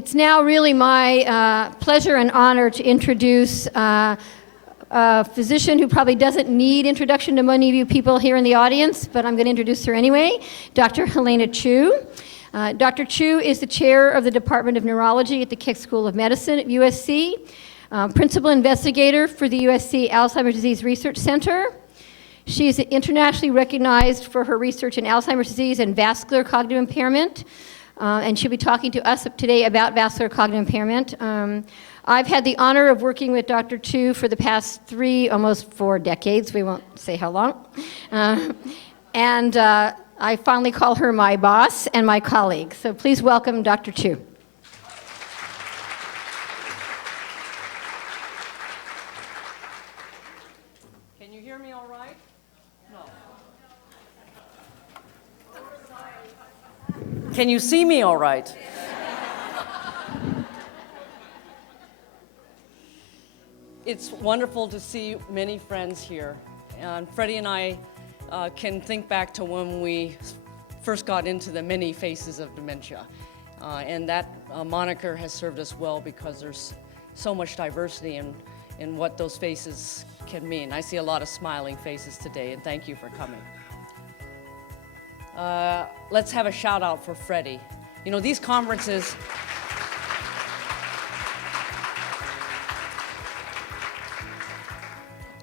It's now really my pleasure and honor to introduce a physician who probably doesn't need introduction to many of you people here in the audience, but I'm going to introduce her anyway, Dr. Helena Chui. Dr. Chui is the chair of the Department of Neurology at the Keck School of Medicine at USC, principal investigator for the USC Alzheimer's Disease Research Center. She is internationally recognized for her research in Alzheimer's disease and vascular cognitive impairment, and she'll be talking to us today about vascular cognitive impairment. I've had the honor of working with Dr. Chui for the past 3, almost 4 decades. We won't say how long. I finally call her my boss and my colleague. So please welcome Dr. Chui. Can you hear me all right? No. Can you see me all right? It's wonderful to see many friends here. And Freddie and I can think back to when we first got into the many faces of dementia. And that moniker has served us well because there's so much diversity in what those faces can mean. I see a lot of smiling faces today, and thank you for coming. Let's have a shout out for Freddie. You know, these conferences,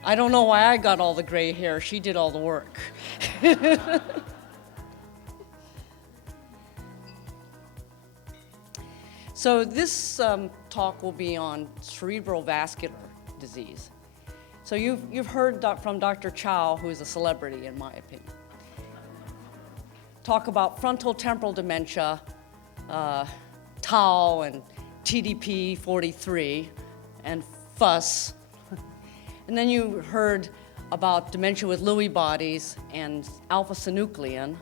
I don't know why I got all the gray hair. She did all the work. So this talk will be on cerebral vascular disease. So you've heard from Dr. Chow, who is a celebrity in my opinion, talk about frontal temporal dementia, tau and TDP-43 and FUS. And then you heard about dementia with Lewy bodies and alpha-synuclein.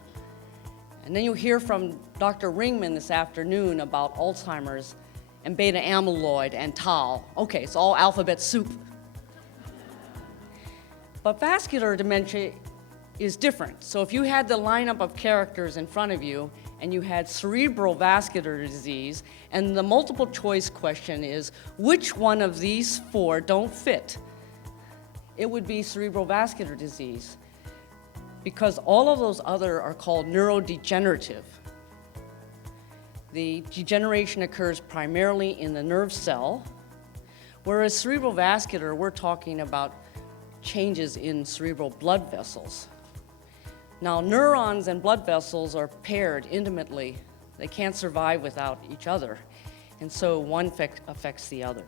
And then you hear from Dr. Ringman this afternoon about Alzheimer's and beta amyloid and tau. Okay, it's all alphabet soup. But vascular dementia is different. So if you had the lineup of characters in front of you and you had cerebral vascular disease, and the multiple choice question is, which one of these 4 don't fit? It would be cerebral vascular disease, because all of those other are called neurodegenerative. The degeneration occurs primarily in the nerve cell, whereas cerebral vascular, we're talking about changes in cerebral blood vessels. Now, neurons and blood vessels are paired intimately. They can't survive without each other, and so one affects the other.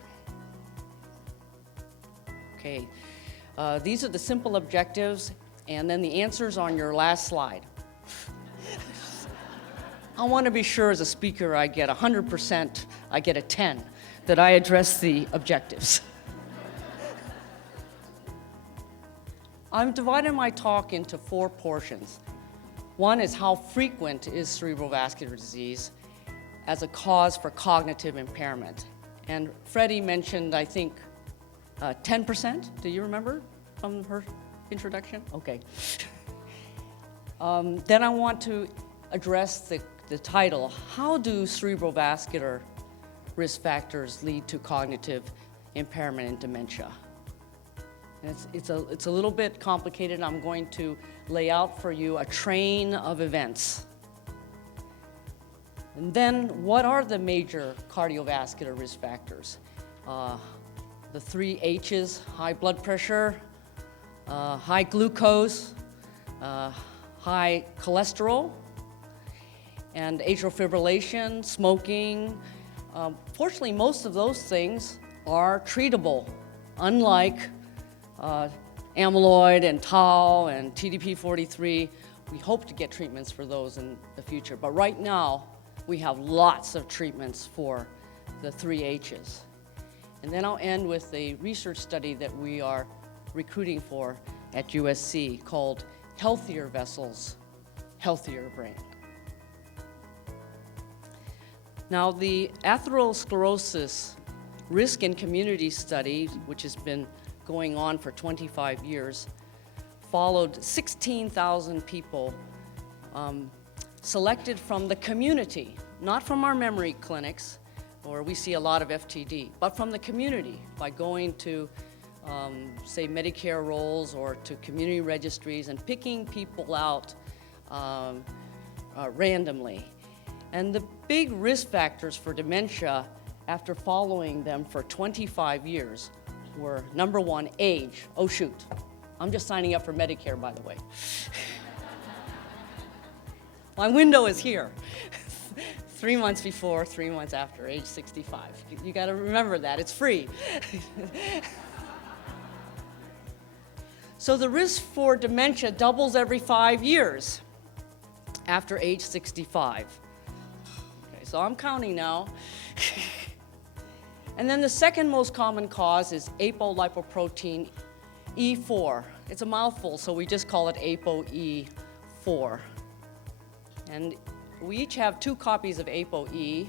Okay. These are the simple objectives, and then the answers on your last slide. I want to be sure as a speaker I get 100%, I get a 10, that I address the objectives. I've divided my talk into 4 portions. One is how frequent is cerebral vascular disease as a cause for cognitive impairment. And Freddie mentioned, I think, 10%? Do you remember from her introduction? Okay. Then I want to address the title, how do cerebral vascular risk factors lead to cognitive impairment in dementia? And it's a little bit complicated. I'm going to lay out for you a train of events. And then what are the major cardiovascular risk factors? The 3 H's, high blood pressure, high glucose, high cholesterol, and atrial fibrillation, smoking. Fortunately, most of those things are treatable, unlike amyloid and tau and TDP-43. We hope to get treatments for those in the future, but right now we have lots of treatments for the 3 H's. And then I'll end with a research study that we are recruiting for at USC called Healthier Vessels, Healthier Brain. Now, the atherosclerosis risk and community study, which has been going on for 25 years, followed 16,000 people selected from the community, not from our memory clinics, or we see a lot of FTD, but from the community by going to, say, Medicare rolls or to community registries and picking people out randomly. And the big risk factors for dementia after following them for 25 years were, number one, age. Oh, shoot. I'm just signing up for Medicare, by the way. My window is here. 3 months before, 3 months after, age 65. You got to remember that. It's free. So the risk for dementia doubles every 5 years after age 65. Okay, so I'm counting now. And then the second most common cause is apolipoprotein E4. It's a mouthful, so we just call it ApoE4. And we each have 2 copies of ApoE.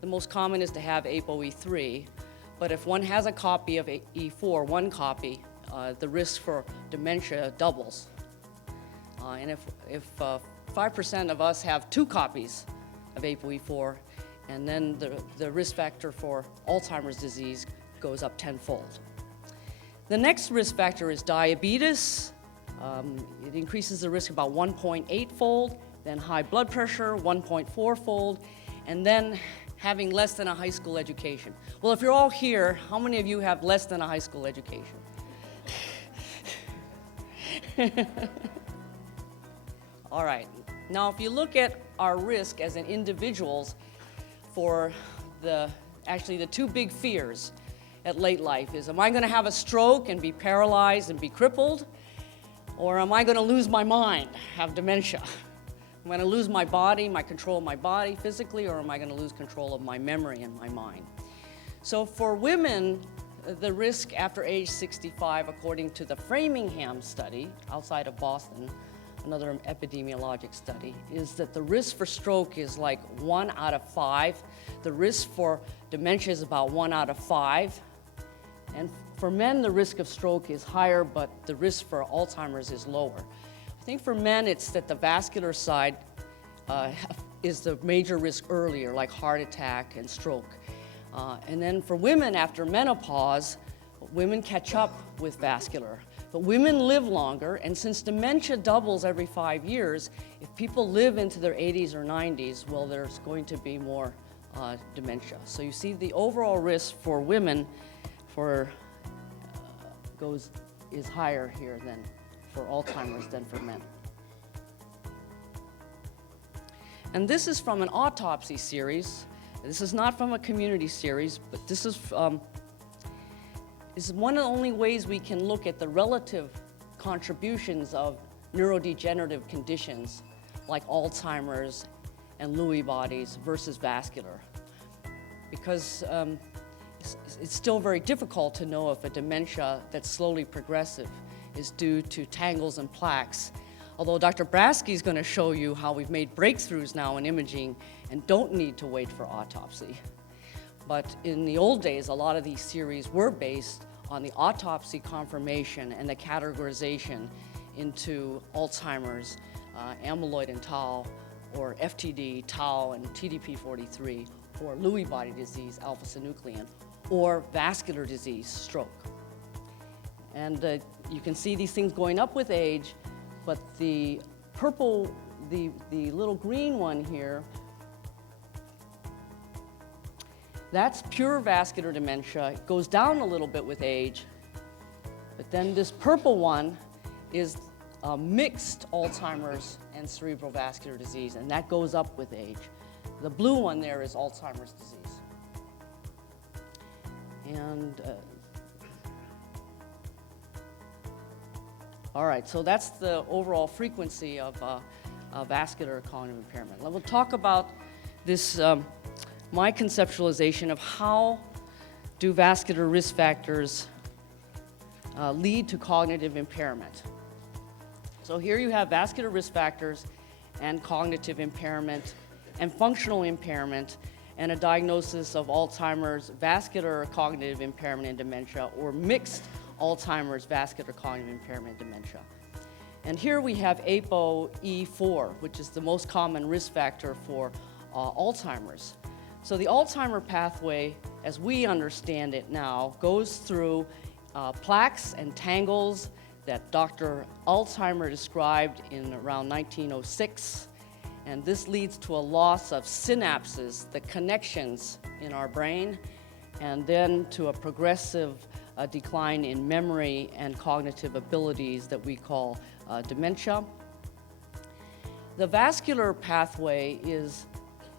The most common is to have ApoE3, but if one has a copy of E4, 1 copy, the risk for dementia doubles. And if 5% of us have 2 copies of ApoE4, and then the risk factor for Alzheimer's disease goes up tenfold. The next risk factor is diabetes. It increases the risk about 1.8-fold, then high blood pressure, 1.4-fold, and then having less than a high school education. Well, if you're all here, how many of you have less than a high school education? All right. Now, if you look at our risk as an individuals for the 2 big fears at late life is, am I going to have a stroke and be paralyzed and be crippled? Or am I going to lose my mind, have dementia? Am I going to lose my body, my control of my body physically, or am I going to lose control of my memory and my mind? So for women, the risk after age 65, according to the Framingham study outside of Boston, another epidemiologic study, is that the risk for stroke is like 1 out of 5. The risk for dementia is about 1 out of 5. And for men, the risk of stroke is higher, but the risk for Alzheimer's is lower. I think for men, it's that the vascular side is the major risk earlier, like heart attack and stroke. And then for women, after menopause, women catch up with vascular. But women live longer, and since dementia doubles every 5 years, if people live into their 80s or 90s, well, there's going to be more dementia. So you see the overall risk for women is higher here than for Alzheimer's than for men. And this is from an autopsy series. This is not from a community series, but this is one of the only ways we can look at the relative contributions of neurodegenerative conditions like Alzheimer's and Lewy bodies versus vascular. Because it's still very difficult to know if a dementia that's slowly progressive is due to tangles and plaques. Although Dr. Brasky is going to show you how we've made breakthroughs now in imaging and don't need to wait for autopsy. But in the old days, a lot of these series were based on the autopsy confirmation and the categorization into Alzheimer's, amyloid and tau, or FTD, tau, and TDP43, or Lewy body disease, alpha-synuclein, or vascular disease, stroke. And you can see these things going up with age, but the purple, the little green one here, that's pure vascular dementia. It goes down a little bit with age, but then this purple one is mixed Alzheimer's and cerebral vascular disease, and that goes up with age. The blue one there is Alzheimer's disease. And all right, so that's the overall frequency of vascular cognitive impairment. Now we'll talk about this, my conceptualization of how do vascular risk factors lead to cognitive impairment. So here you have vascular risk factors and cognitive impairment and functional impairment and a diagnosis of Alzheimer's, vascular cognitive impairment and dementia, or mixed Alzheimer's, vascular cognitive impairment and dementia. And here we have ApoE4, which is the most common risk factor for Alzheimer's. So the Alzheimer pathway, as we understand it now, goes through plaques and tangles that Dr. Alzheimer described in around 1906. And this leads to a loss of synapses, the connections in our brain, and then to a progressive decline in memory and cognitive abilities that we call dementia. The vascular pathway is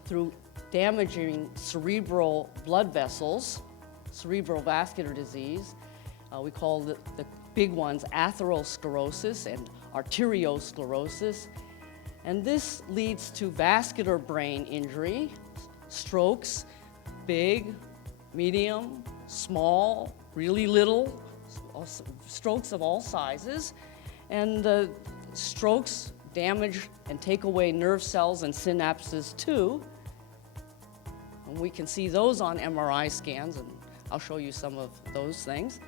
through damaging cerebral blood vessels, cerebral vascular disease. We call the big ones atherosclerosis and arteriosclerosis. And this leads to vascular brain injury, strokes, big, medium, small, really little, strokes of all sizes. And the strokes damage and take away nerve cells and synapses too. And we can see those on MRI scans, and I'll show you some of those things.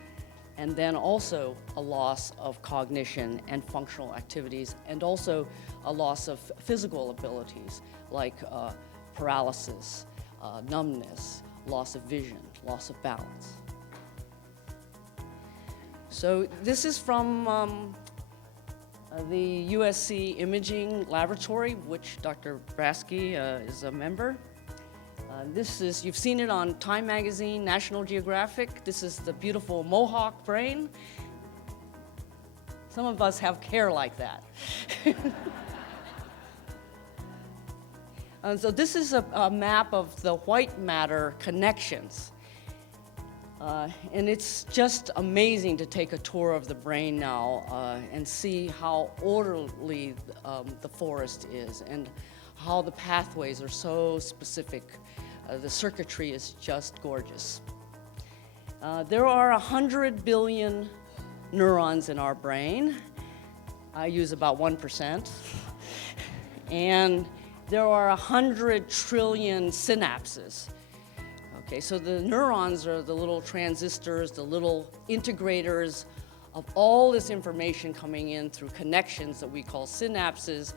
And then also a loss of cognition and functional activities, and also a loss of physical abilities like paralysis, numbness, loss of vision, loss of balance. So this is from the USC Imaging Laboratory, which Dr. Brasky is a member. This is, you've seen it on Time Magazine, National Geographic. This is the beautiful Mohawk brain. Some of us have hair like that. And so this is a map of the white matter connections. And it's just amazing to take a tour of the brain now and see how orderly the forest is and how the pathways are so specific. The circuitry is just gorgeous. There are 100 billion neurons in our brain. I use about 1%. And there are 100 trillion synapses. Okay, so the neurons are the little transistors, the little integrators of all this information coming in through connections that we call synapses.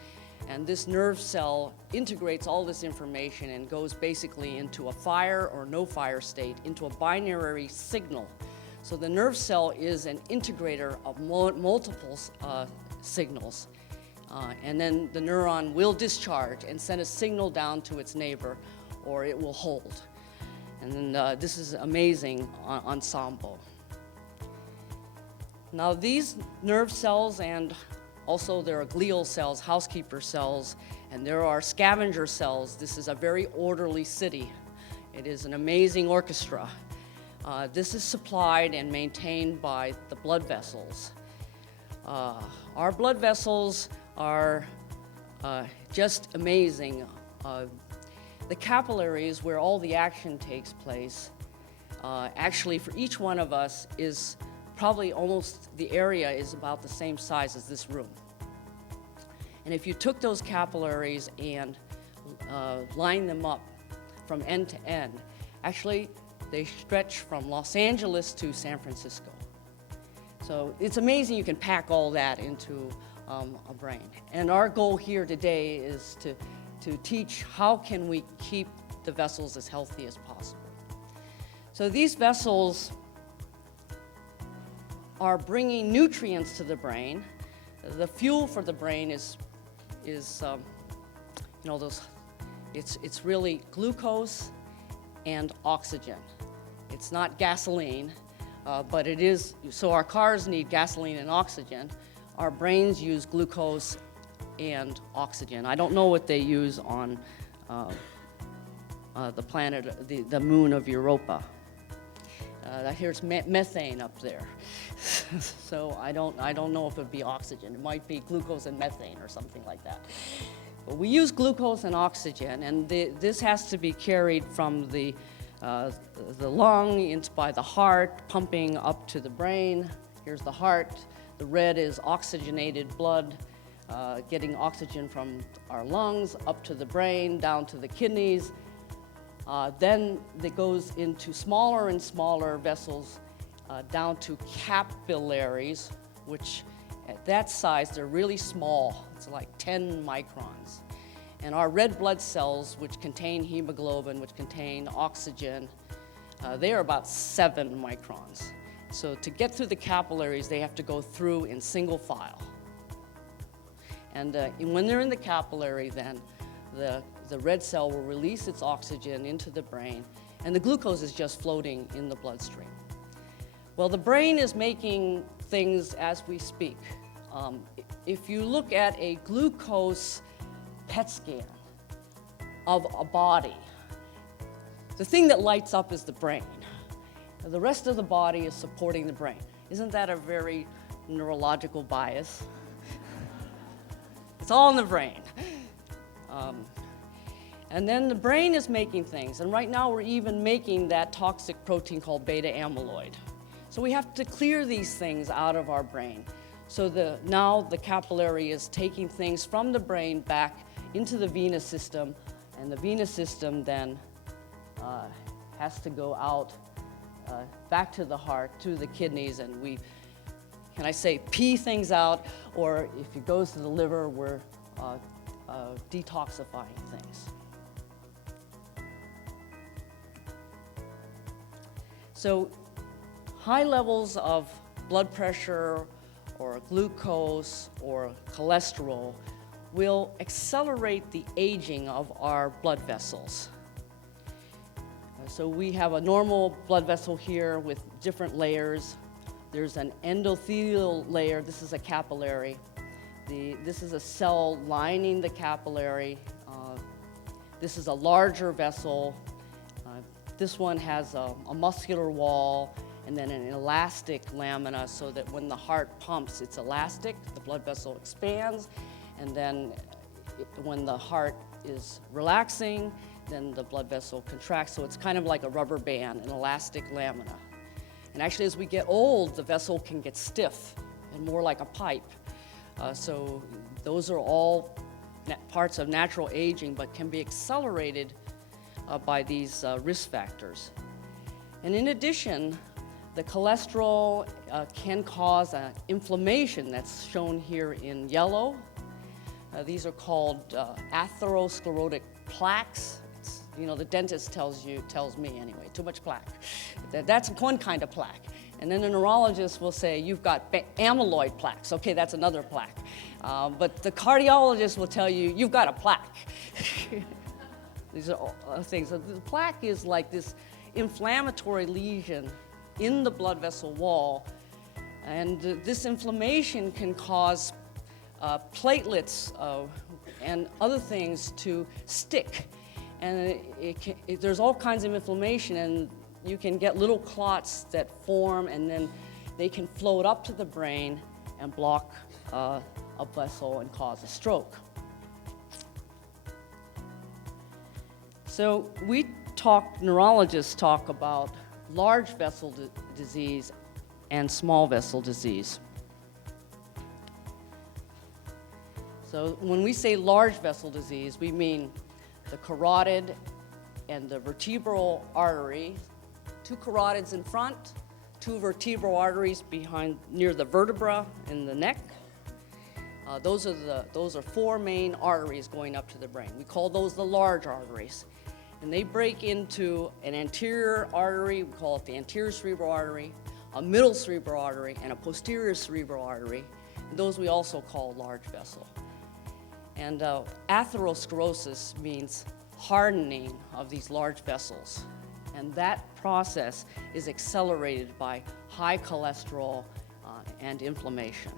And this nerve cell integrates all this information and goes basically into a fire or no fire state, into a binary signal. So the nerve cell is an integrator of multiple signals. And then the neuron will discharge and send a signal down to its neighbor, or it will hold. And then this is amazing ensemble. Now these nerve cells, and also there are glial cells, housekeeper cells, and there are scavenger cells. This is a very orderly city. It is an amazing orchestra. This is supplied and maintained by the blood vessels. Our blood vessels are just amazing. The capillaries, where all the action takes place, actually for each one of us is probably almost, the area is about the same size as this room. And if you took those capillaries and lined them up from end to end, actually they stretch from Los Angeles to San Francisco. So it's amazing you can pack all that into a brain. And our goal here today is to teach how can we keep the vessels as healthy as possible. So these vessels are bringing nutrients to the brain. The fuel for the brain is it's really glucose and oxygen. It's not gasoline, but it is, so our cars need gasoline and oxygen. Our brains use glucose and oxygen. I don't know what they use on the planet, the moon of Europa. I hear it's methane up there. So I don't know if it would be oxygen. It might be glucose and methane or something like that. But we use glucose and oxygen, and this has to be carried from the lung by the heart, pumping up to the brain. Here's the heart. The red is oxygenated blood, getting oxygen from our lungs up to the brain, down to the kidneys. Then it goes into smaller and smaller vessels, down to capillaries, which at that size, they're really small. It's like 10 microns. And our red blood cells, which contain hemoglobin, which contain oxygen, they are about 7 microns. So to get through the capillaries, they have to go through in single file. And when they're in the capillary, then the red cell will release its oxygen into the brain, and the glucose is just floating in the bloodstream. Well, the brain is making things as we speak. If you look at a glucose PET scan of a body, the thing that lights up is the brain. The rest of the body is supporting the brain. Isn't that a very neurological bias? It's all in the brain. And then the brain is making things, and right now we're even making that toxic protein called beta amyloid. So we have to clear these things out of our brain. So now the capillary is taking things from the brain back into the venous system, and the venous system then has to go out back to the heart, to the kidneys, and we, can I say, pee things out, or if it goes to the liver, we're detoxifying things. So high levels of blood pressure or glucose or cholesterol will accelerate the aging of our blood vessels. So we have a normal blood vessel here with different layers. There's an endothelial layer. This is a capillary. This is a cell lining the capillary. This is a larger vessel. This one has a muscular wall and then an elastic lamina, so that when the heart pumps, it's elastic, the blood vessel expands, and then when the heart is relaxing, then the blood vessel contracts. So it's kind of like a rubber band, an elastic lamina. And actually, as we get old, the vessel can get stiff and more like a pipe. So those are all parts of natural aging, but can be accelerated by these risk factors. And in addition, the cholesterol can cause inflammation that's shown here in yellow. These are called atherosclerotic plaques. You know, the dentist tells me anyway, too much plaque. That's one kind of plaque. And then the neurologist will say, you've got amyloid plaques. Okay, that's another plaque. But the cardiologist will tell you, you've got a plaque. These are all things. So the plaque is like this inflammatory lesion in the blood vessel wall. And this inflammation can cause platelets and other things to stick. And there's all kinds of inflammation, and you can get little clots that form, and then they can float up to the brain and block a vessel and cause a stroke. So neurologists talk about large vessel disease and small vessel disease. So when we say large vessel disease, we mean the carotid and the vertebral artery, 2 carotids in front, 2 vertebral arteries behind near the vertebra in the neck. Those are 4 main arteries going up to the brain. We call those the large arteries. And they break into an anterior artery, we call it the anterior cerebral artery, a middle cerebral artery, and a posterior cerebral artery. And those we also call large vessel. And atherosclerosis means hardening of these large vessels. And that process is accelerated by high cholesterol and inflammation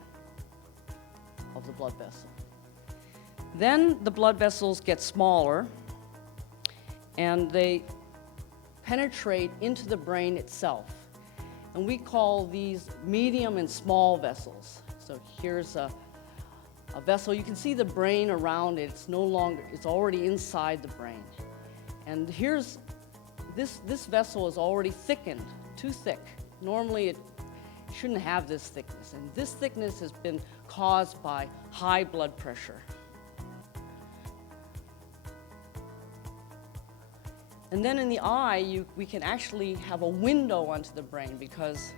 of the blood vessel. Then the blood vessels get smaller, and they penetrate into the brain itself. And we call these medium and small vessels. So here's a vessel. You can see the brain around it. It's already inside the brain. And here's, this vessel is already thickened, too thick. Normally it shouldn't have this thickness. And this thickness has been caused by high blood pressure. And then in the eye, we can actually have a window onto the brain, because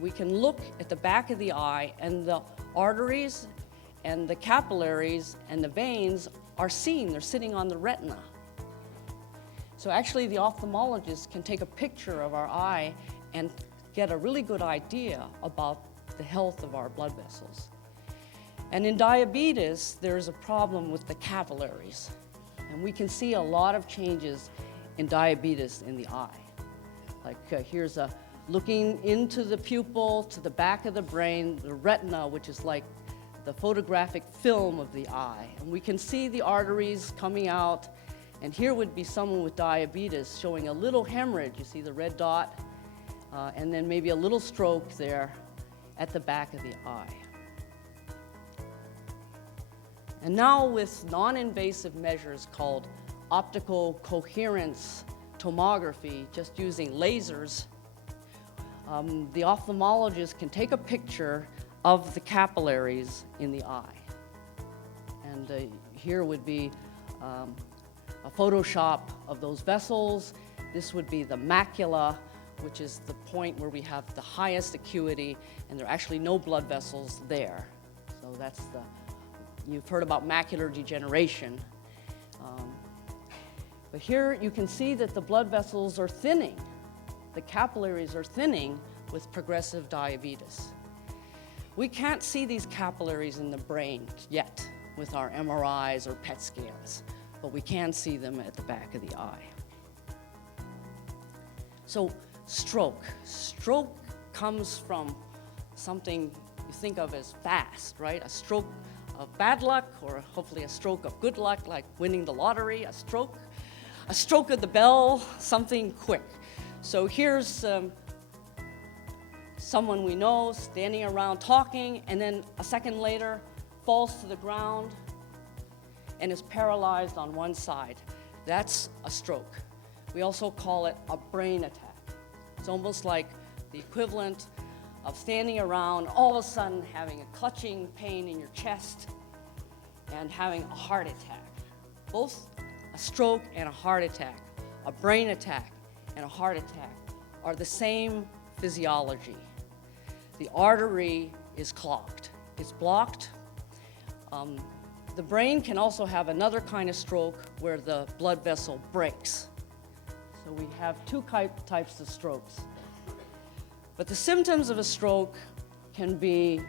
we can look at the back of the eye, and the arteries and the capillaries and the veins are seen. They're sitting on the retina. So actually the ophthalmologist can take a picture of our eye and get a really good idea about the health of our blood vessels. And in diabetes, there's a problem with the capillaries. And we can see a lot of changes in diabetes in the eye. Like here's a looking into the pupil, to the back of the brain, the retina, which is like the photographic film of the eye. And we can see the arteries coming out. And here would be someone with diabetes showing a little hemorrhage. You see the red dot, and then maybe a little stroke there at the back of the eye. And now with non-invasive measures called optical coherence tomography, just using lasers, the ophthalmologist can take a picture of the capillaries in the eye. And here would be a Photoshop of those vessels. This would be the macula, which is the point where we have the highest acuity, and there are actually no blood vessels there. So that's you've heard about macular degeneration. But here you can see that the blood vessels are thinning. The capillaries are thinning with progressive diabetes. We can't see these capillaries in the brain yet with our MRIs or PET scans, but we can see them at the back of the eye. So stroke. Stroke comes from something you think of as fast, right? A stroke of bad luck, or hopefully a stroke of good luck, like winning the lottery, a stroke of the bell, something quick. So here's someone we know standing around talking, and then a second later falls to the ground and is paralyzed on one side. That's a stroke. We also call it a brain attack. It's almost like the equivalent of standing around, all of a sudden having a clutching pain in your chest and having a heart attack. Both a stroke and a heart attack, a brain attack and a heart attack are the same physiology. The artery is clogged, it's blocked. The brain can also have another kind of stroke where the blood vessel breaks. So we have two types of strokes. But the symptoms of a stroke can be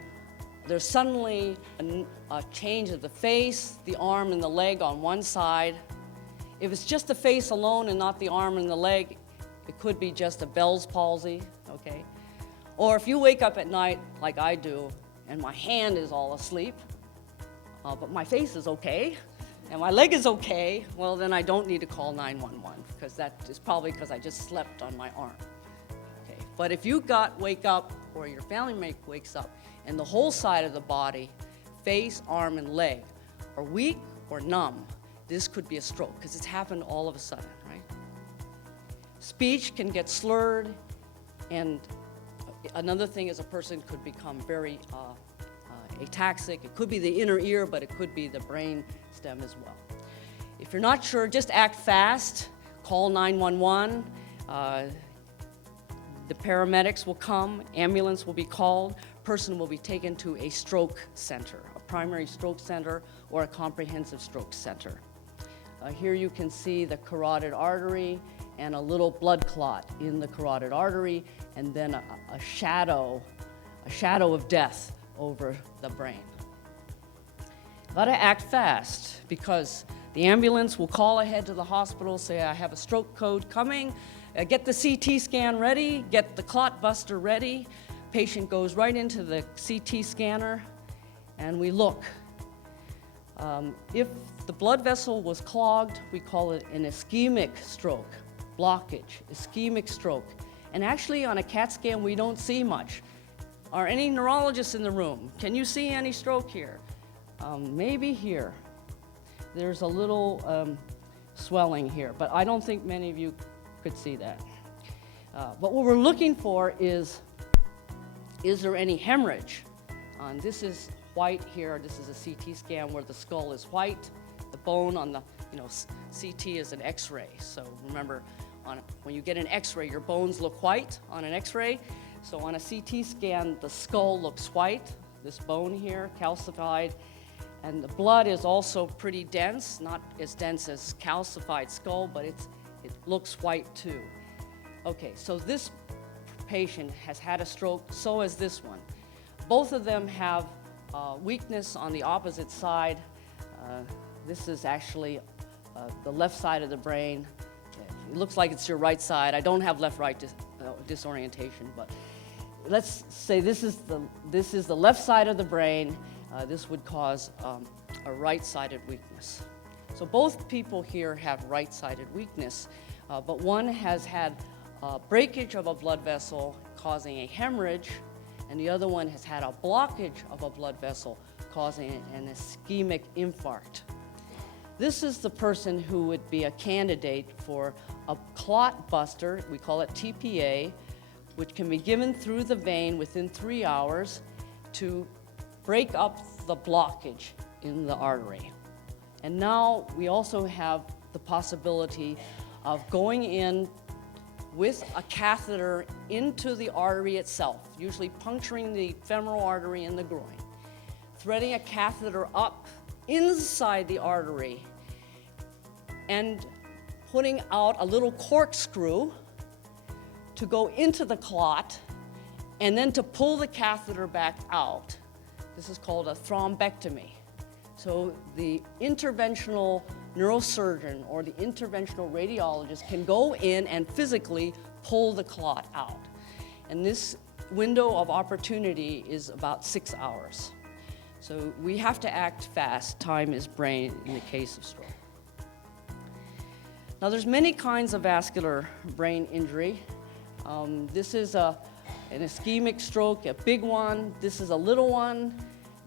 there's suddenly a change of the face, the arm, and the leg on one side. If it's just the face alone and not the arm and the leg, it could be just a Bell's palsy, okay? Or if you wake up at night, like I do, and my hand is all asleep, but my face is okay, and my leg is okay, well, then I don't need to call 911, because that is probably because I just slept on my arm. Okay. But if you wake up, or your family member wakes up, and the whole side of the body, face, arm, and leg, are weak or numb, this could be a stroke, because it's happened all of a sudden, right? Speech can get slurred, and another thing is a person could become very ataxic. It could be the inner ear, but it could be the brain stem as well. If you're not sure, just act fast, call 911. The paramedics will come, ambulance will be called, person will be taken to a stroke center, a primary stroke center or a comprehensive stroke center. Here you can see the carotid artery and a little blood clot in the carotid artery, and then a shadow of death over the brain. Gotta act fast, because the ambulance will call ahead to the hospital, say, I have a stroke code coming, get the CT scan ready, get the clot buster ready. Patient goes right into the CT scanner, and we look. If the blood vessel was clogged, we call it an ischemic stroke, blockage, ischemic stroke. And actually on a CAT scan, we don't see much. Are any neurologists in the room? Can you see any stroke here? Maybe here. There's a little swelling here, but I don't think many of you could see that. But what we're looking for is there any hemorrhage? This is white here. This is a CT scan where the skull is white. The bone on the CT is an X-ray. So remember, when you get an X-ray, your bones look white on an X-ray. So on a CT scan, the skull looks white, this bone here, calcified, And the blood is also pretty dense, not as dense as calcified skull, but it looks white too. Okay, so this patient has had a stroke, so has this one. Both of them have weakness on the opposite side. This is actually the left side of the brain. It looks like it's your right side. I don't have left-right disorientation, but let's say this is the left side of the brain. This would cause a right-sided weakness. So both people here have right-sided weakness, but one has had breakage of a blood vessel causing a hemorrhage, and the other one has had a blockage of a blood vessel causing an ischemic infarct. This is the person who would be a candidate for a clot buster, we call it TPA, which can be given through the vein within 3 hours to break up the blockage in the artery. And now we also have the possibility of going in with a catheter into the artery itself, usually puncturing the femoral artery in the groin, threading a catheter up inside the artery, and putting out a little corkscrew to go into the clot, and then to pull the catheter back out. This is called a thrombectomy. So the interventional neurosurgeon or the interventional radiologist can go in and physically pull the clot out. And this window of opportunity is about 6 hours. So we have to act fast. Time is brain in the case of stroke. Now there's many kinds of vascular brain injury. This is an ischemic stroke, a big one. This is a little one.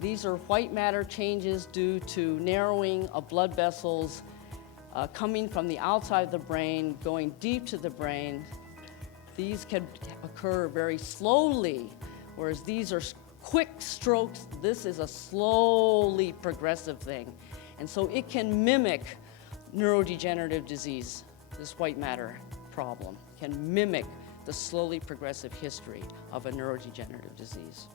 These are white matter changes due to narrowing of blood vessels coming from the outside of the brain, going deep to the brain. These can occur very slowly, whereas these are quick strokes. This is a slowly progressive thing. And so it can mimic neurodegenerative disease. This white matter problem can mimic the slowly progressive history of a neurodegenerative disease.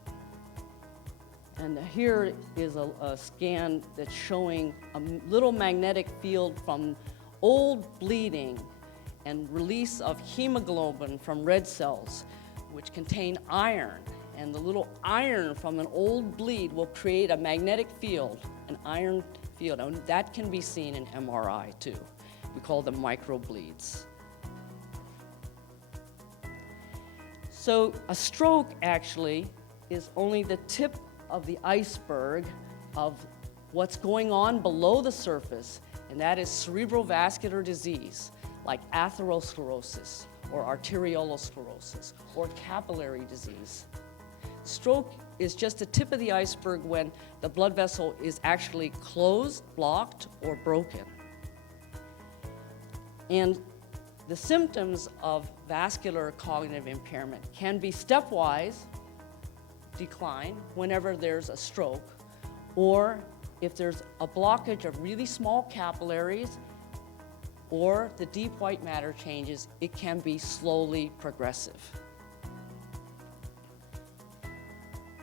And here is a scan that's showing a little magnetic field from old bleeding and release of hemoglobin from red cells, which contain iron. And the little iron from an old bleed will create a magnetic field, an iron field, and that can be seen in MRI too. We call them microbleeds. So a stroke actually is only the tip of the iceberg of what's going on below the surface, and that is cerebrovascular disease like atherosclerosis or arteriolosclerosis or capillary disease. Stroke is just the tip of the iceberg when the blood vessel is actually closed, blocked, or broken. And the symptoms of vascular cognitive impairment can be stepwise decline whenever there's a stroke, or if there's a blockage of really small capillaries or the deep white matter changes, it can be slowly progressive.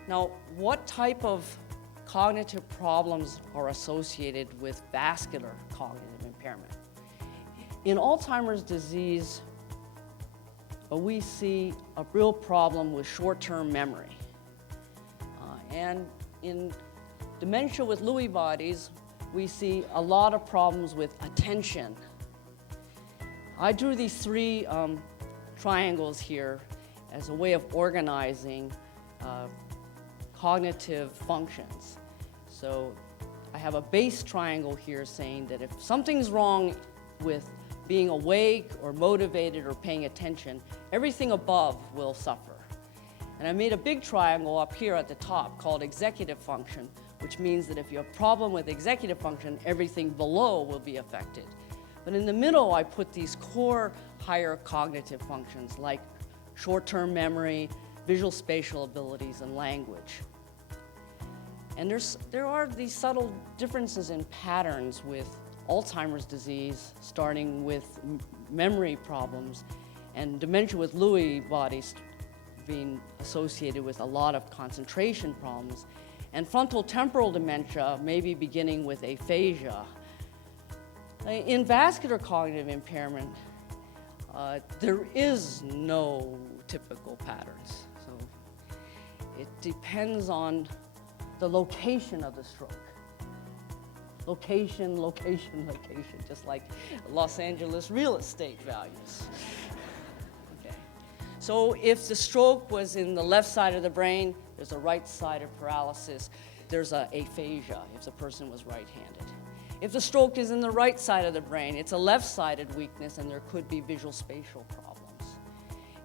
Now, what type of cognitive problems are associated with vascular cognitive impairment? In Alzheimer's disease, we see a real problem with short-term memory. And in dementia with Lewy bodies, we see a lot of problems with attention. I drew these three triangles here as a way of organizing cognitive functions. So I have a base triangle here saying that if something's wrong with being awake or motivated or paying attention, everything above will suffer. And I made a big triangle up here at the top called executive function, which means that if you have a problem with executive function, everything below will be affected. But in the middle, I put these core higher cognitive functions like short-term memory, visual spatial abilities, and language. And there are these subtle differences in patterns with Alzheimer's disease, starting with memory problems, and dementia with Lewy bodies being associated with a lot of concentration problems. And frontal temporal dementia may be beginning with aphasia. In vascular cognitive impairment, there is no typical patterns. So it depends on the location of the stroke. Location, location, location, just like Los Angeles real estate values. Okay. So if the stroke was in the left side of the brain, there's a right-sided paralysis. There's a aphasia if the person was right-handed. If the stroke is in the right side of the brain, it's a left-sided weakness, and there could be visual spatial problems.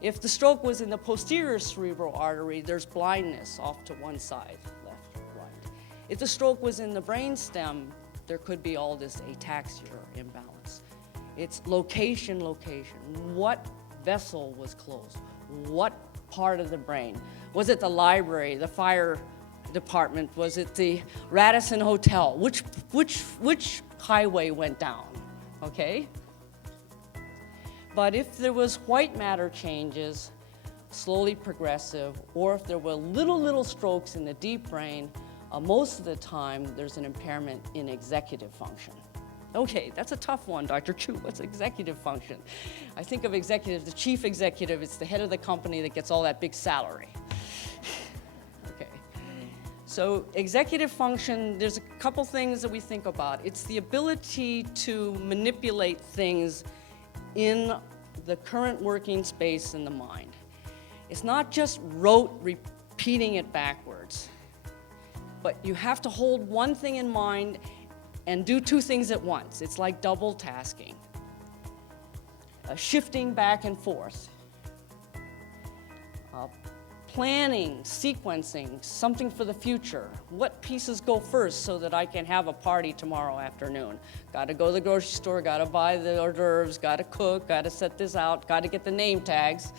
If the stroke was in the posterior cerebral artery, there's blindness off to one side, left, right. If the stroke was in the brainstem, there could be all this ataxia or imbalance. It's location, location. What vessel was closed? What part of the brain? Was it the library, the fire department? Was it the Radisson Hotel? Which highway went down? Okay? But if there was white matter changes, slowly progressive, or if there were little strokes in the deep brain, most of the time there's an impairment in executive function. Okay, that's a tough one, Dr. Chui. What's executive function? I think of executive, the chief executive, it's the head of the company that gets all that big salary. Okay. So executive function, there's a couple things that we think about. It's the ability to manipulate things in the current working space in the mind. It's not just rote repeating it backwards, but you have to hold one thing in mind and do two things at once. It's like double tasking. Shifting back and forth. Planning, sequencing, something for the future. What pieces go first so that I can have a party tomorrow afternoon? Got to go to the grocery store, got to buy the hors d'oeuvres, got to cook, got to set this out, got to get the name tags.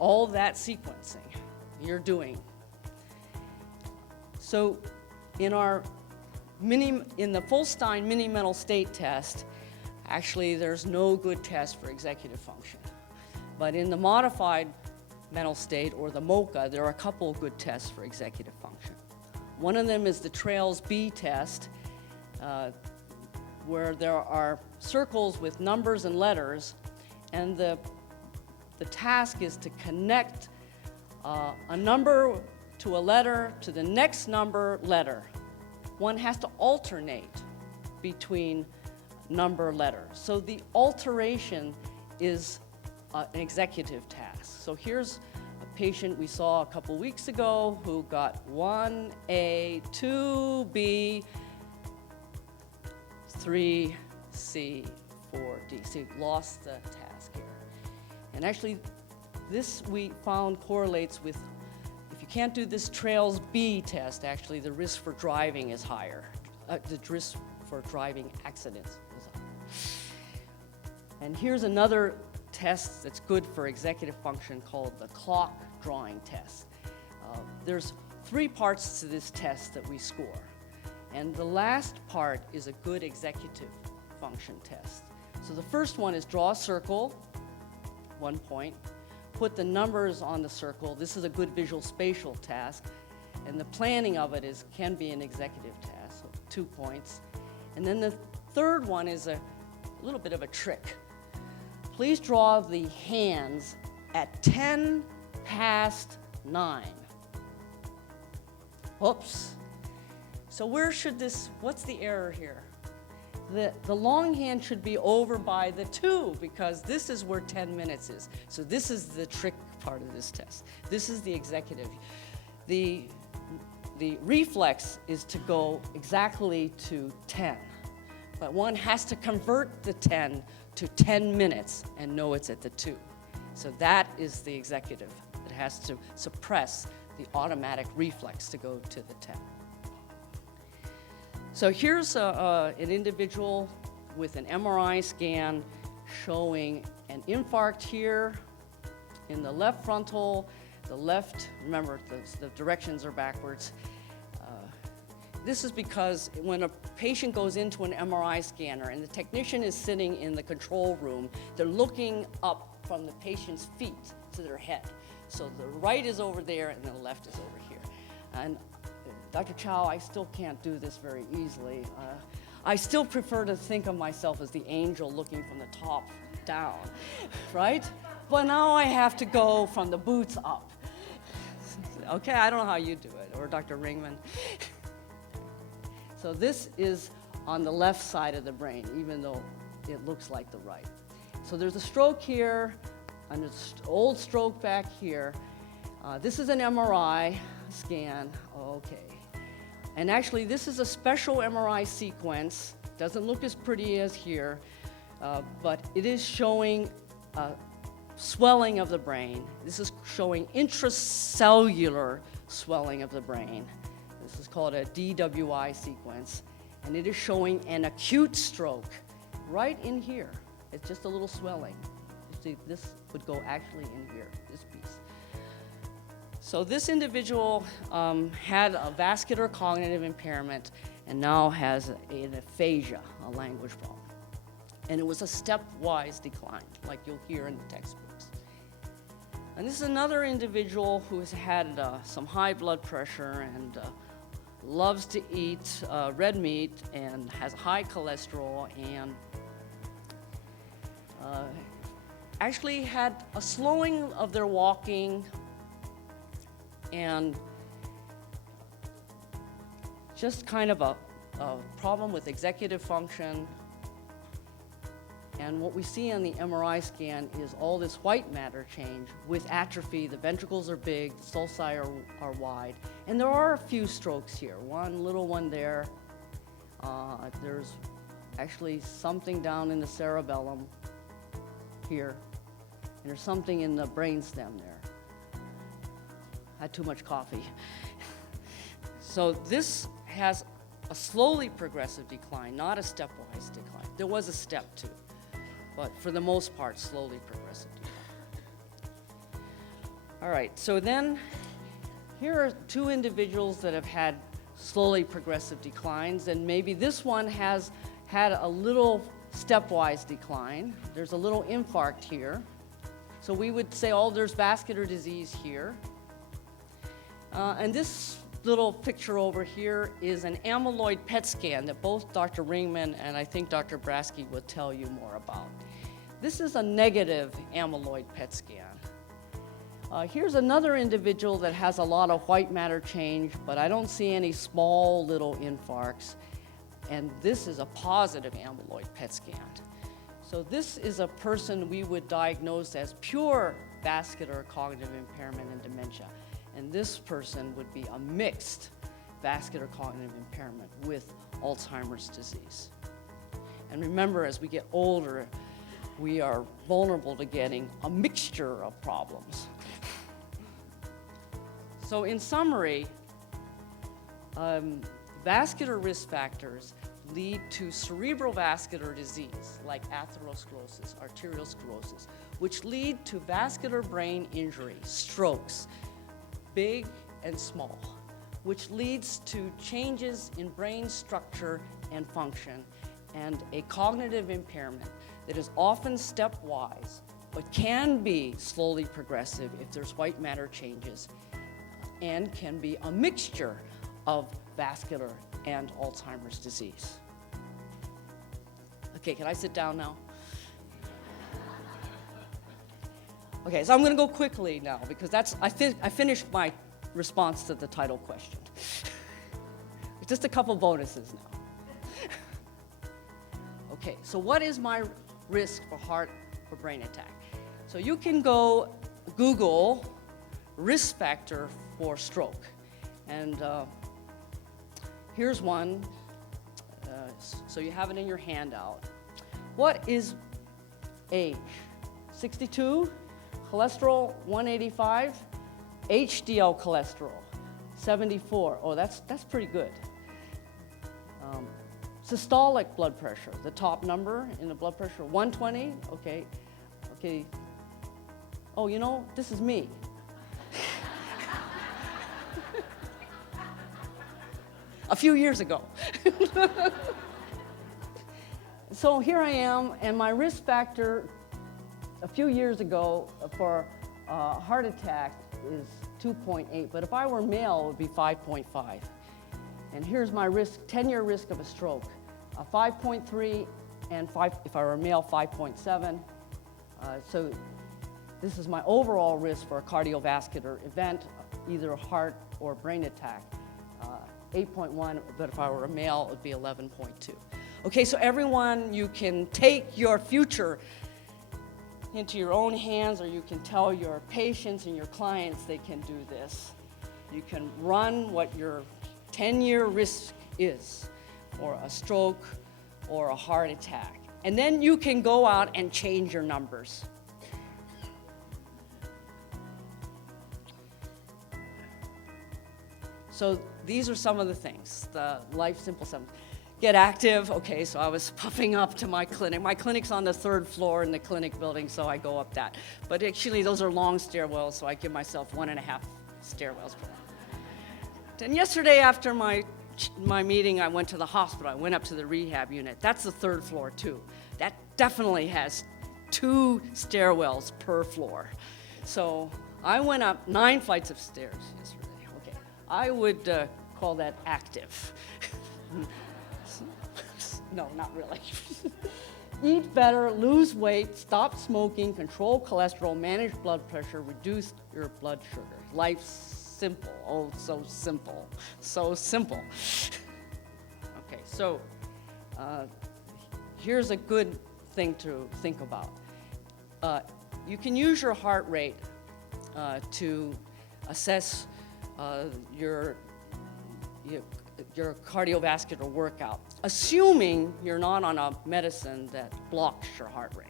All that sequencing you're doing. So in the Fulstein mini mental state test, actually there's no good test for executive function. But in the modified mental state, or the MoCA, there are a couple of good tests for executive function. One of them is the TRAILS-B test, where there are circles with numbers and letters, and the task is to connect a number to a letter to the next number letter. One has to alternate between number letters. So the alteration is an executive task. So here's a patient we saw a couple weeks ago who got 1A, 2B, 3C, 4D. So he lost the task here. And actually, this we found correlates with, if you can't do this TRAILS-B test, actually the risk for driving is higher. The risk for driving accidents is higher. And here's another test that's good for executive function called the clock drawing test. There's 3 parts to this test that we score. And the last part is a good executive function test. So the first one is draw a circle, 1 point. Put the numbers on the circle. This is a good visual spatial task. And the planning of it can be an executive task, so 2 points. And then the third one is a little bit of a trick. Please draw the hands at 10 past 9. Whoops. So what's the error here? The long hand should be over by the 2, because this is where 10 minutes is. So this is the trick part of this test. This is the executive. The reflex is to go exactly to 10. But one has to convert the 10 to 10 minutes and know it's at the 2. So that is the executive. It has to suppress the automatic reflex to go to the 10. So here's an individual with an MRI scan showing an infarct here in the left frontal, remember the directions are backwards. This is because when a patient goes into an MRI scanner and the technician is sitting in the control room, they're looking up from the patient's feet to their head. So the right is over there and the left is over here. And Dr. Chow, I still can't do this very easily. I still prefer to think of myself as the angel looking from the top down, right? But now I have to go from the boots up. Okay, I don't know how you do it, or Dr. Ringman. So this is on the left side of the brain, even though it looks like the right. So there's a stroke here, and an old stroke back here. This is an MRI scan. Okay. And actually, this is a special MRI sequence. Doesn't look as pretty as here, but it is showing swelling of the brain. This is showing intracellular swelling of the brain. This is called a DWI sequence, and it is showing an acute stroke right in here. It's just a little swelling. You see, this would go actually in here, this piece. So this individual had a vascular cognitive impairment and now has an aphasia, a language problem. And it was a stepwise decline, like you'll hear in the textbooks. And this is another individual who has had some high blood pressure and loves to eat red meat and has high cholesterol and actually had a slowing of their walking and just kind of a problem with executive function. And what we see on the MRI scan is all this white matter change with atrophy. The ventricles are big, the sulci are wide, and there are a few strokes here. One little one there. There's actually something down in the cerebellum here, and there's something in the brainstem there. Had too much coffee. So this has a slowly progressive decline, not a stepwise decline. There was a step too, but for the most part, slowly progressive decline. All right, so then here are two individuals that have had slowly progressive declines, and maybe this one has had a little stepwise decline. There's a little infarct here. So we would say, oh, there's vascular disease here. And this little picture over here is an amyloid PET scan that both Dr. Ringman and I think Dr. Brasky will tell you more about. This is a negative amyloid PET scan. Here's another individual that has a lot of white matter change, but I don't see any small little infarcts. And this is a positive amyloid PET scan. So this is a person we would diagnose as pure vascular cognitive impairment and dementia. And this person would be a mixed vascular cognitive impairment with Alzheimer's disease. And remember, as we get older, we are vulnerable to getting a mixture of problems. So in summary, vascular risk factors lead to cerebrovascular disease like atherosclerosis, arterial sclerosis, which lead to vascular brain injury, strokes, big and small, which leads to changes in brain structure and function and a cognitive impairment that is often stepwise, but can be slowly progressive if there's white matter changes, and can be a mixture of vascular and Alzheimer's disease. Okay, can I sit down now? Okay, so I'm going to go quickly now because I finished my response to the title question. Just a couple bonuses now. Okay, so what is my risk for heart or brain attack? So you can go Google risk factor for stroke, and here's one. So you have it in your handout. What is age? 62? Cholesterol 185, HDL cholesterol 74. Oh, that's pretty good. Systolic blood pressure, the top number in the blood pressure 120. Okay. Oh, you know, this is me. A few years ago. So here I am, and my risk factor a few years ago for heart attack is 2.8, but if I were male, it would be 5.5. And here's my risk, 10-year risk of a stroke, 5.3, and if I were a male, 5.7. So this is my overall risk for a cardiovascular event, either a heart or brain attack, 8.1, but if I were a male, it would be 11.2. Okay, so everyone, you can take your future into your own hands, or you can tell your patients and your clients they can do this. You can run what your 10-year risk is for a stroke or a heart attack. And then you can go out and change your numbers. So these are some of the things, the life simple sums. Get active. Okay, so I was puffing up to my clinic. My clinic's on the 3rd floor in the clinic building, so I go up that. But actually, those are long stairwells, so I give myself 1.5 stairwells. Then yesterday, after my meeting, I went to the hospital. I went up to the rehab unit. That's the 3rd floor, too. That definitely has 2 stairwells per floor. So I went up 9 flights of stairs yesterday. Okay, I would call that active. No, not really. Eat better, lose weight, stop smoking, control cholesterol, manage blood pressure, reduce your blood sugar. Life's simple. Oh, so simple. So simple. Okay, so here's a good thing to think about. You can use your heart rate to assess your cardiovascular workout, assuming you're not on a medicine that blocks your heart rate.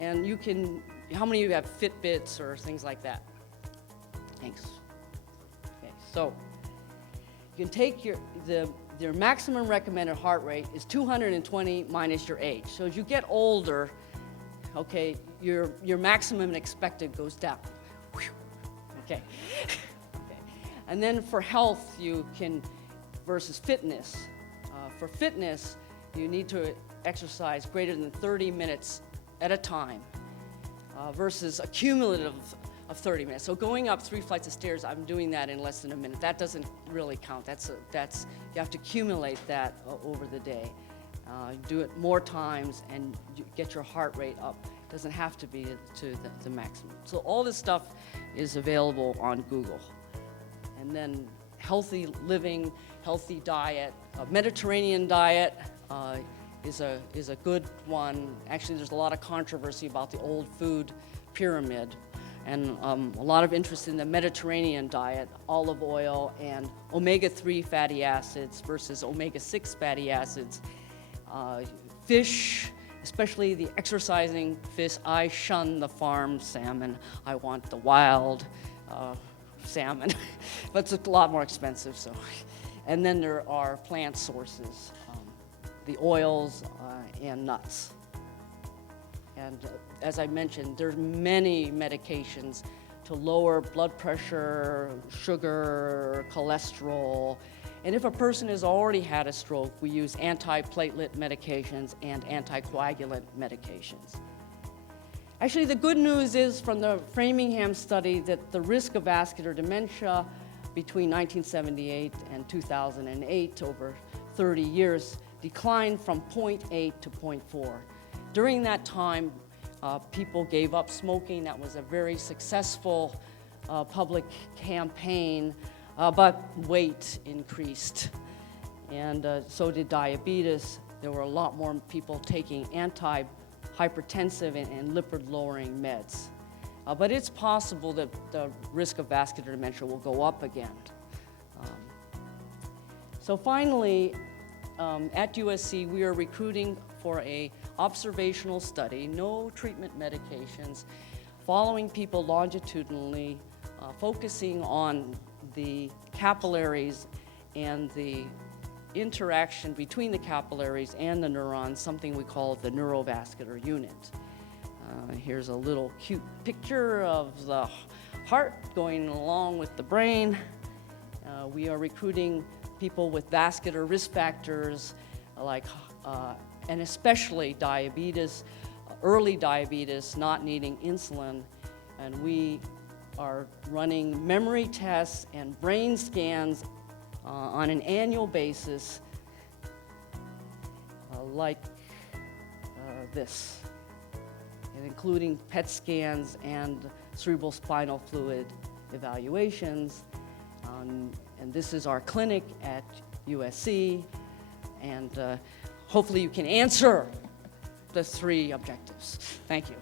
And you can, how many of you have Fitbits or things like that? Thanks. Okay, so you can take your maximum recommended heart rate is 220 minus your age. So as you get older, okay, your maximum expected goes down. Whew. Okay. And then for health, you can, versus fitness. For fitness, you need to exercise greater than 30 minutes at a time versus a cumulative of 30 minutes. So going up 3 flights of stairs, I'm doing that in less than a minute. That doesn't really count. That's you have to accumulate that over the day. Do it more times and you get your heart rate up. It doesn't have to be to the maximum. So all this stuff is available on Google. And then healthy living, healthy diet. A Mediterranean diet is a good one. Actually, there's a lot of controversy about the old food pyramid, and a lot of interest in the Mediterranean diet, olive oil and omega-3 fatty acids versus omega-6 fatty acids. Fish, especially the exercising fish. I shun the farm salmon. I want the wild salmon, but it's a lot more expensive. So, and then there are plant sources, the oils and nuts. And as I mentioned, there's many medications to lower blood pressure, sugar, cholesterol. And if a person has already had a stroke, we use antiplatelet medications and anticoagulant medications. Actually, the good news is from the Framingham study that the risk of vascular dementia between 1978 and 2008, over 30 years, declined from 0.8 to 0.4. During that time, people gave up smoking. That was a very successful public campaign, but weight increased. And so did diabetes. There were a lot more people taking antihypertensive and lipid-lowering meds. But it's possible that the risk of vascular dementia will go up again. So finally, at USC, we are recruiting for a observational study, no treatment medications, following people longitudinally, focusing on the capillaries and the interaction between the capillaries and the neurons, something we call the neurovascular unit. Here's a little cute picture of the heart going along with the brain. We are recruiting people with vascular risk factors like, and especially diabetes, early diabetes, not needing insulin, and we are running memory tests and brain scans on an annual basis, like this, including PET scans and cerebral spinal fluid evaluations. And this is our clinic at USC, and hopefully you can answer the 3 objectives. Thank you.